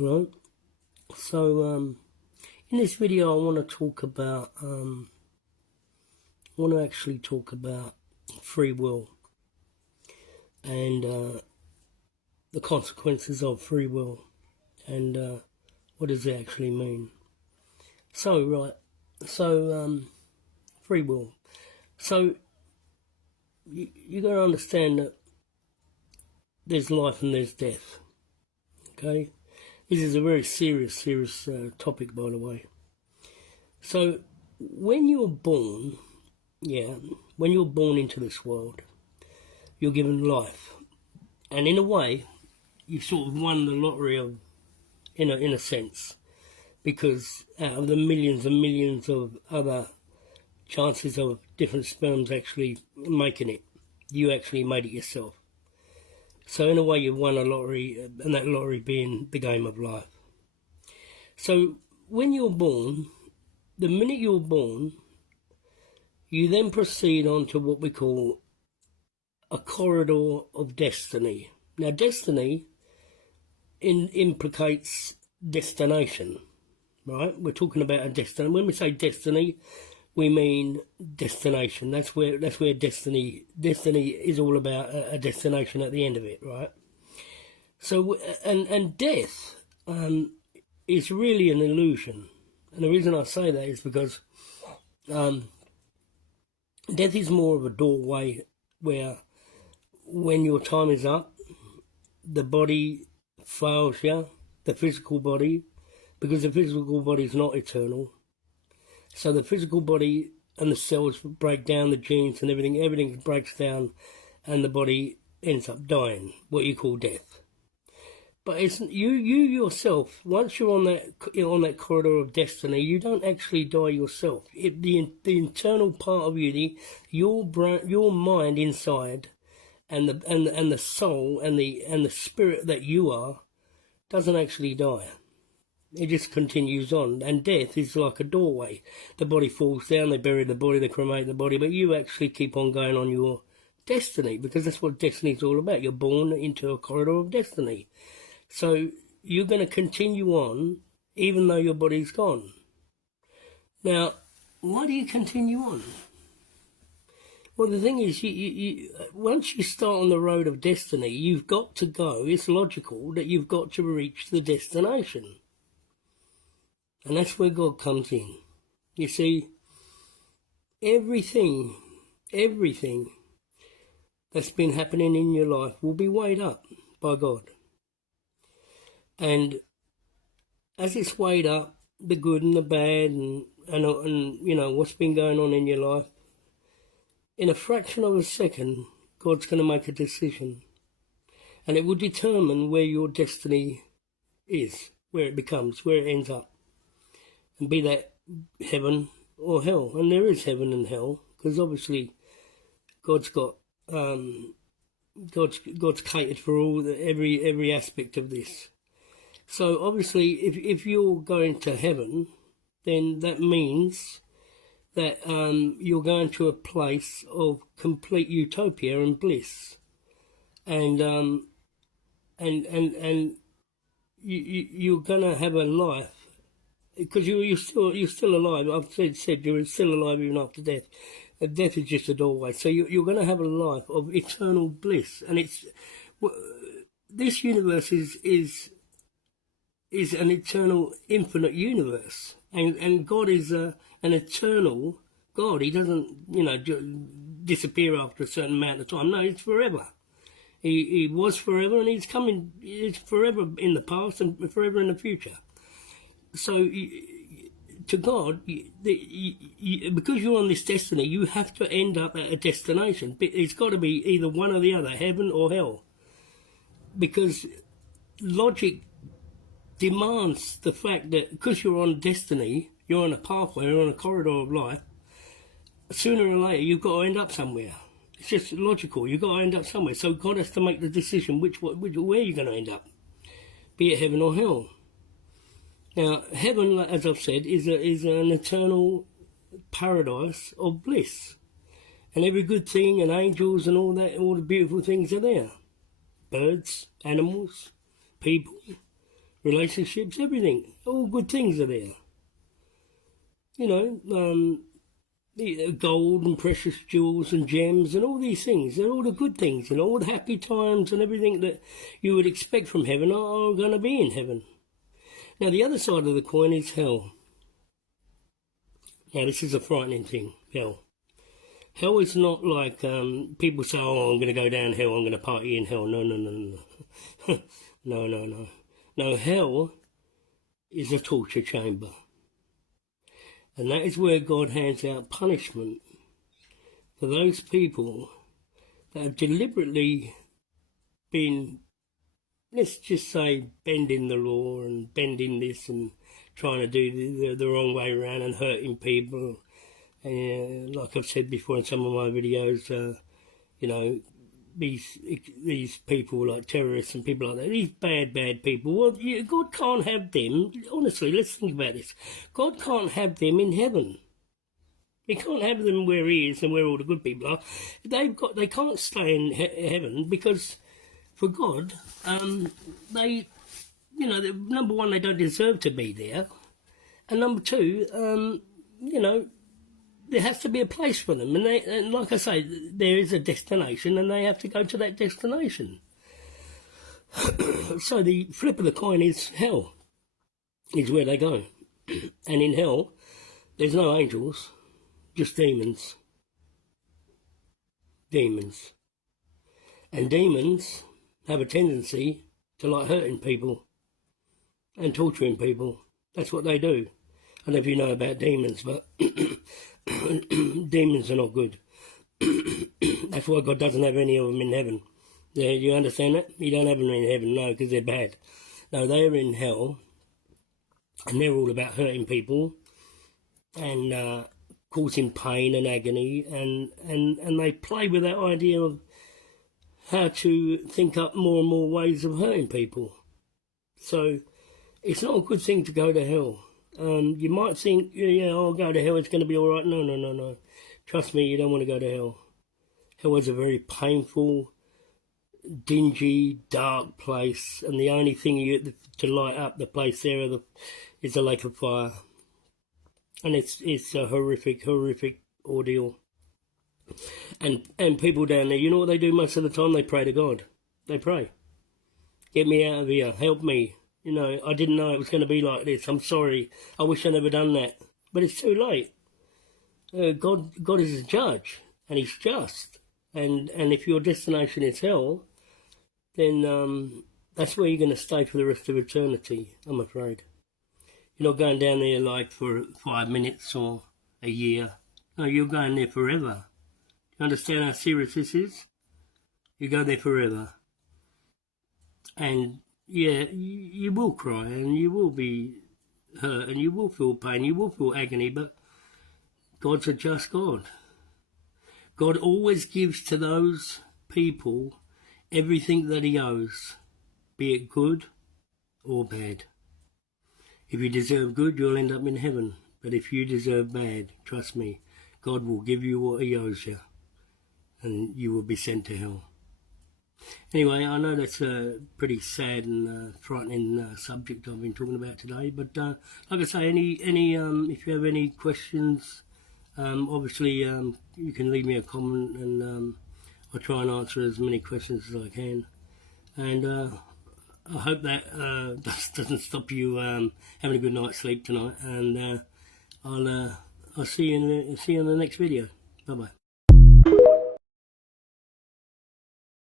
Right. So in this video, I want to talk about. I want to actually talk about free will and the consequences of free will and what does it actually mean. So free will. So you got to understand that there's life and there's death. Okay, this is a very serious topic, by the way. So when you're born, when you're born into this world, you're given life, and in a way, you sort of won the lottery of, in a sense, because out of the millions and millions of other chances of different sperms actually making it, you actually made it yourself. So in a way, you've won a lottery, and that lottery being the game of life. So when you're born, the minute you're born, you then proceed on to what we call a corridor of destiny. Now, destiny implicates destination, right? We're talking about a destiny. When we say destiny, we mean destination. That's where destiny is all about, a destination at the end of it, right? So, and death is really an illusion. And the reason I say that is because death is more of a doorway where, when your time is up, the body fails you, the physical body, because the physical body is not eternal. So the physical body and the cells break down, the genes and everything breaks down, and the body ends up dying, what you call death. But it's you yourself. Once you're on that corridor of destiny, you don't actually die yourself. The internal part of you, your mind inside, and the soul and the spirit that you are, doesn't actually die. It just continues on. And death is like a doorway. The body falls down, they bury the body, they cremate the body, but you actually keep on going on your destiny, because that's what destiny is all about. You're born into a corridor of destiny. So you're going to continue on even though your body's gone. Now, why do you continue on? Well, the thing is, you once you start on the road of destiny, you've got to go. It's logical that you've got to reach the destination. And that's where God comes in. You see, everything that's been happening in your life will be weighed up by God. And as it's weighed up, the good and the bad and you know, what's been going on in your life, in a fraction of a second, God's going to make a decision. And it will determine where your destiny is, where it becomes, where it ends up. And be that heaven or hell. And there is heaven and hell, because obviously God's got God's catered for every aspect of this. So obviously, if you're going to heaven, then that means that you're going to a place of complete utopia and bliss, and you're going to have a life, because you're still alive. I've said you're still alive even after death. Death is just a doorway. So you're going to have a life of eternal bliss, and this universe is an eternal, infinite universe, and God is an eternal God. He doesn't, disappear after a certain amount of time. No, it's forever. He was forever, and he's coming. It's forever in the past and forever in the future. So, to God, because you're on this destiny, you have to end up at a destination. It's got to be either one or the other, heaven or hell, because logic demands the fact that because you're on destiny, you're on a pathway, you're on a corridor of life, sooner or later you've got to end up somewhere. It's just logical. You've got to end up somewhere. So God has to make the decision where you're going to end up, be it heaven or hell. Now, heaven, as I've said, is an eternal paradise of bliss. And every good thing and angels and all that, all the beautiful things are there. Birds, animals, people, relationships, everything. All good things are there. You know, gold and precious jewels and gems and all these things. They're all the good things, all the happy times and everything that you would expect from heaven are going to be in heaven. Now, the other side of the coin is hell. Now, this is a frightening thing, hell. Hell is not like people say, oh, I'm going to go down hell, I'm going to party in hell. No, no, no, no. No, no, no. No, hell is a torture chamber. And that is where God hands out punishment for those people that have deliberately been, let's just say, bending the law and bending this and trying to do the wrong way around and hurting people. And like I've said before in some of my videos, these people like terrorists and people like that, these bad people, well, God can't have them. Honestly, let's think about this. God can't have them in heaven. He can't have them where he is and where all the good people are. They can't stay in heaven because for God, number one, they don't deserve to be there. And number two, there has to be a place for them. And like I say, there is a destination and they have to go to that destination. So the flip of the coin is hell, is where they go. And in hell, there's no angels, just demons. Demons. And demons have a tendency to like hurting people and torturing people. That's what they do. I don't know if you know about demons, but demons are not good. That's why God doesn't have any of them in heaven. Yeah, you understand that? You don't have them in heaven, no, because they're bad. No, they're in hell, and they're all about hurting people and causing pain and agony, and they play with that idea of how to think up more and more ways of hurting people. So it's not a good thing to go to hell. You might think, I'll go to hell, it's going to be all right. No, no, no, no. Trust me, you don't want to go to hell. Hell is a very painful, dingy, dark place, and the only thing you get to light up the place there is a lake of fire. And it's a horrific ordeal. And people down there, you know what they do most of the time? They pray to God. They pray. Get me out of here. Help me. I didn't know it was going to be like this. I'm sorry. I wish I'd never done that. But it's too late. God is a judge, and he's just. And if your destination is hell, then that's where you're going to stay for the rest of eternity, I'm afraid. You're not going down there like for 5 minutes or a year. No, you're going there forever. You understand how serious this is? You go there forever. And yeah, you will cry and you will be hurt and you will feel pain, you will feel agony, but God's a just God. God always gives to those people everything that he owes, be it good or bad. If you deserve good, you'll end up in heaven. But if you deserve bad, trust me, God will give you what he owes you and you will be sent to hell. Anyway, I know that's a pretty sad and frightening subject I've been talking about today, but like I say, if you have any questions, obviously you can leave me a comment and I'll try and answer as many questions as I can. And I hope that doesn't stop you having a good night's sleep tonight. And I'll see you in the next video. Bye bye.